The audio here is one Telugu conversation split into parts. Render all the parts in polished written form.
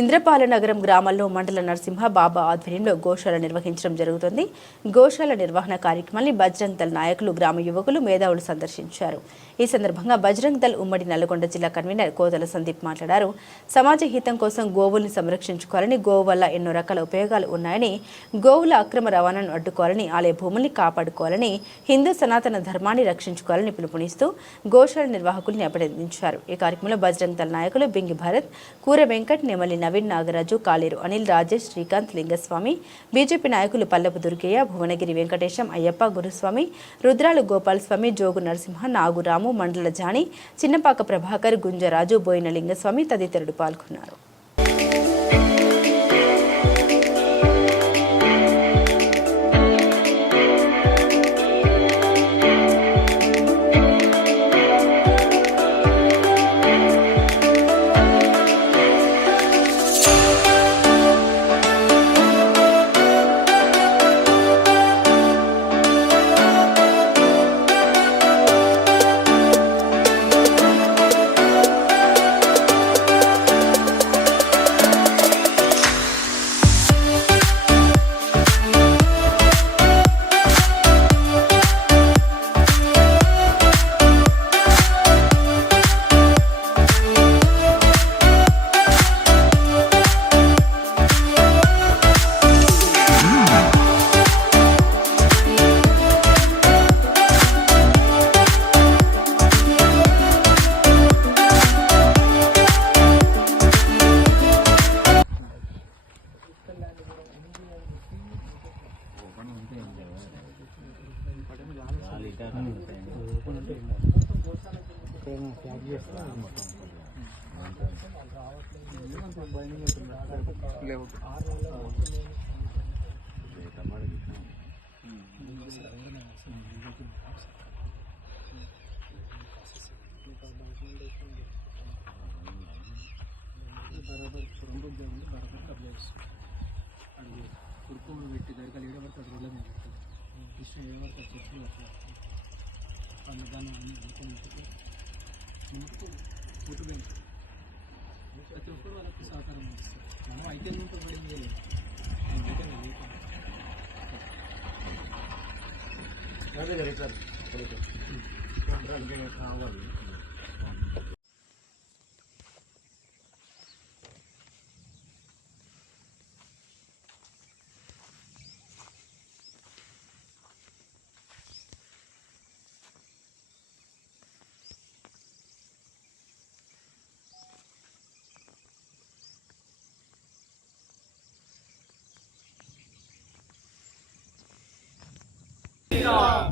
ఇంద్రపాల నగరం గ్రామాల్లో మండల నరసింహ బాబా ఆధ్వర్యంలో గోశాల నిర్వహించడం జరుగుతుంది. గోశాల నిర్వహణ కార్యక్రమాన్ని బజరంగ్ దళ్ నాయకులు, గ్రామ యువకులు, మేధావులు సందర్శించారు. ఈ సందర్భంగా బజరంగ్ దళ్ ఉమ్మడి నల్గొండ జిల్లా కన్వీనర్ కోతల సందీప్ మాట్లాడారు. సమాజ హితం కోసం గోవుల్ని సంరక్షించుకోవాలని, గోవు వల్ల ఎన్నో రకాల ఉపయోగాలు ఉన్నాయని, గోవుల అక్రమ రవాణాను అడ్డుకోవాలని, ఆలయ భూముల్ని కాపాడుకోవాలని, హిందూ సనాతన ధర్మాన్ని రక్షించుకోవాలని పిలుపునిస్తూ గోశాల నిర్వాహకుల్ని అభినందించారు. ఈ కార్యక్రమంలో బజరంగ్ దళ్ నాయకులు బింగి భరత్, కూర వెంకట్, నెమలి నవీన్, నాగరాజు, కాలేరు అనిల్, రాజేష్, శ్రీకాంత్, లింగస్వామి, బీజేపీ నాయకులు పల్లపు దుర్గయ్య, భువనగిరి వెంకటేశం, అయ్యప్ప, గురుస్వామి, రుద్రాలు గోపాల్ స్వామి, జోగు నరసింహ, నాగురాము, మండల జాని, చిన్నపాక ప్రభాకర్, గుంజరాజు, బోయిన లింగస్వామి తదితరులు పాల్గొన్నారు.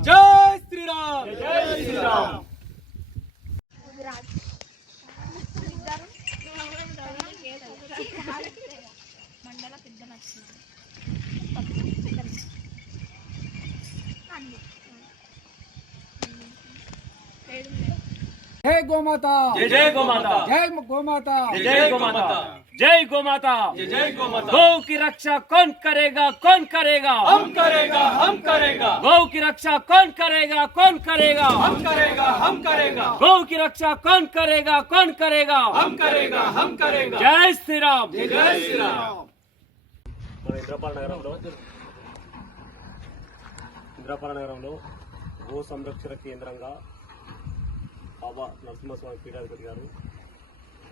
జై శ్రీరామ్, జై శ్రీరామ్. जय गोमाता, जय गोमाता, जय गोमाता, जय गोमाता, जय गोमाता, जय गोमाता. गौ की रक्षा कौन करेगा, कौन करेगा? हम करेगा, हम करेगा. गौ की रक्षा कौन करेगा, कौन करेगा? हम करेगा, हम करेगा. गौ की रक्षा कौन करेगा, कौन करेगा? हम करेगा, हम करेगा. जय श्री राम, जय श्री राम. ఇంద్రపాల నగరంలో గో సంరక్షణ కేంద్రంగా బాబా నరసింహస్వామి పీఠాధిపతి గారు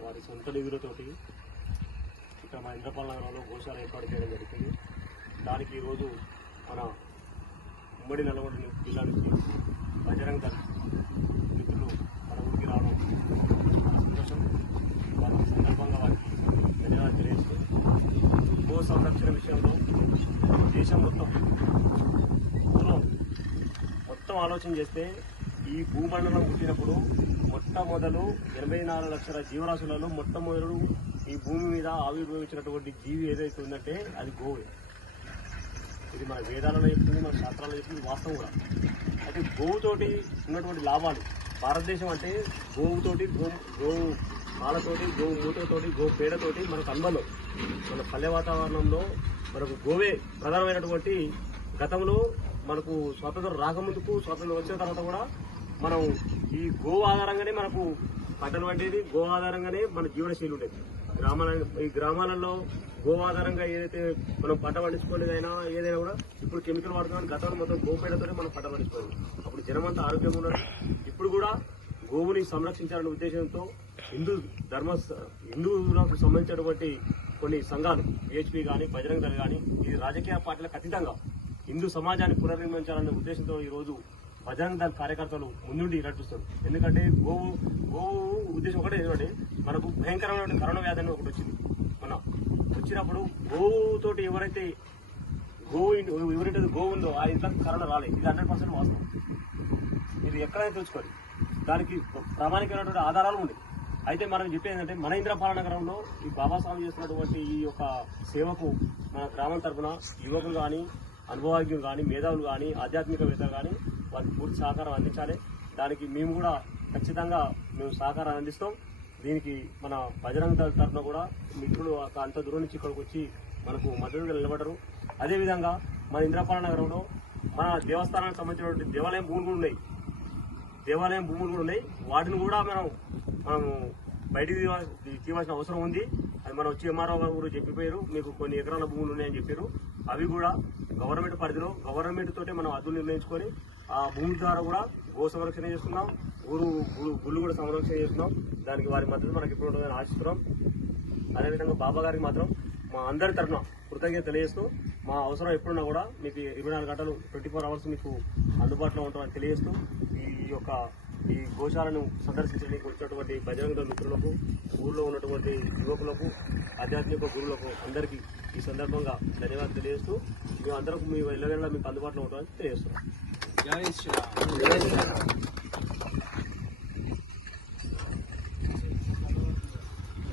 వారి సొంత నిధులతోటి ఇక్కడ మన ఇంద్రపాల నగరంలో గోశాల ఏర్పాటు చేయడం జరిగింది. దానికి ఈరోజు మన ఉమ్మడి నల్గొండ జిల్లా నుంచి బజరంగ్ దళ్ మిత్రులు మన ఊరికి రావడం సంతోషం. వారి సందర్భంగా వారికి ధన్యవాదాలు తెలియజేస్తూ గో సంరక్షణ విషయంలో దేశం మొత్తం ఆలోచన చేస్తే ఈ భూమండలం పుట్టినప్పుడు మొట్టమొదలు 84 లక్షల జీవరాశులలో మొట్టమొదలు ఈ భూమి మీద ఆవిర్భవించినటువంటి జీవి ఏదైతే ఉందంటే అది గోవే. ఇది మన వేదాలలో చెప్తుంది, మన శాస్త్రాల్లో చెప్తుంది, వాస్తవం కూడా. అయితే గోవుతోటి ఉన్నటువంటి లాభాలు, భారతదేశం అంటే గోవుతోటి, గోవు పాలతోటి, గోవు మూతతోటి, గోవు పేడతోటి మనకు అనుబంధం. మన పల్లె వాతావరణంలో మనకు గోవే ప్రధానమైనటువంటి. గతంలో మనకు స్వాతంత్రం రాకముందుకు, స్వాతంత్రం వచ్చిన తర్వాత కూడా మనం ఈ గోవు ఆధారంగానే మనకు పంటలు పండేది, గో ఆధారంగానే మన జీవనశైలి ఉండేది. ఈ గ్రామాలలో గోవాధారంగా ఏదైతే మనం పంట పండించుకోలేదైనా ఏదైనా కూడా ఇప్పుడు కెమికల్ వాడుతున్నాం. గతంలో మొత్తం గోపేడతోనే మనం పంట పండించుకోవాలి. అప్పుడు జనమంతా ఆరోగ్యంగా ఉన్నారు. ఇప్పుడు కూడా గోవుని సంరక్షించాలనే ఉద్దేశంతో హిందువులకు సంబంధించినటువంటి కొన్ని సంఘాలు పిహెచ్పి కానీ బజరంగ దళ్ కానీ ఇది రాజకీయ పార్టీలకు అతీతంగా హిందూ సమాజాన్ని పునర్నిర్మించాలనే ఉద్దేశంతో ఈ రోజు బజరంగ దళ్ కార్యకర్తలు ముందుండి నడిపిస్తారు. ఎందుకంటే గోవు ఉద్దేశం ఒకటే ఏంటంటే మనకు భయంకరమైన కరోనా వ్యాధి అని ఒకటి వచ్చింది. వచ్చినప్పుడు గోవుతోటి ఎవరైతే గోవు ఉందో ఆ ఇంట్లోకి కరోనా రాలేదు. ఇది 100% వాస్తవం. ఇది ఎక్కడైనా తెలుసుకోవాలి. దానికి ప్రామాణికమైనటువంటి ఆధారాలు ఉన్నాయి. అయితే మనం చెప్పేది ఏంటంటే మన ఇంద్రపాల నగరంలో ఈ బాబాసాహెబ్ చేస్తున్నటువంటి ఈ యొక్క సేవకు మన గ్రామం తరఫున యువకులు కానీ అనుభవజ్ఞులు కానీ మేధావులు కానీ ఆధ్యాత్మికవేత్తలు కానీ వారికి పూర్తి సహకారం అందించాలి. దానికి మేము కూడా ఖచ్చితంగా సహకారం అందిస్తాం. దీనికి మన బజరంగ దళ్ తరఫున కూడా మిత్రులు అంత దూరం నుంచి ఇక్కడికి వచ్చి మనకు మద్దతుగా నిలబడరు. అదేవిధంగా మన ఇంద్రపాల నగరంలో మన దేవస్థానానికి సంబంధించినటువంటి దేవాలయం భూములు కూడా ఉన్నాయి. వాటిని కూడా మనం బయటికి తీయవలసిన అవసరం ఉంది. అది మనం వచ్చి ఎంఆర్ఓ గారు చెప్పిపోయారు, మీకు కొన్ని ఎకరాల భూములు ఉన్నాయని చెప్పారు. అవి కూడా గవర్నమెంట్ పరిధిలో గవర్నమెంట్ తోటే మనం అద్దులు నిర్ణయించుకొని ఆ భూమి ద్వారా కూడా గో సంరక్షణ చేస్తున్నాం, గుళ్ళు కూడా సంరక్షణ చేస్తున్నాం. దానికి వారి మద్దతు మనకి ఇప్పుడు ఉంటుందని ఆశిస్తున్నాం. అదేవిధంగా బాబా గారికి మాత్రం మా అందరి తరఫున కృతజ్ఞత తెలియజేస్తూ మా అవసరం ఎప్పుడున్నా కూడా మీకు 24 గంటలు 24 అవర్స్ మీకు అందుబాటులో ఉంటామని తెలియజేస్తూ ఈ గోశాలను సందర్శించడానికి వచ్చినటువంటి బజరంగ దళ్ మిత్రులకు, ఊళ్ళో ఉన్నటువంటి యువకులకు, ఆధ్యాత్మిక గురువులకు అందరికీ ఈ సందర్భంగా ధన్యవాదాలు తెలియజేస్తూ మేము అందరం మీ ఎల్లవేళ మీకు అందుబాటులో ఉంటామని తెలియజేస్తున్నాం.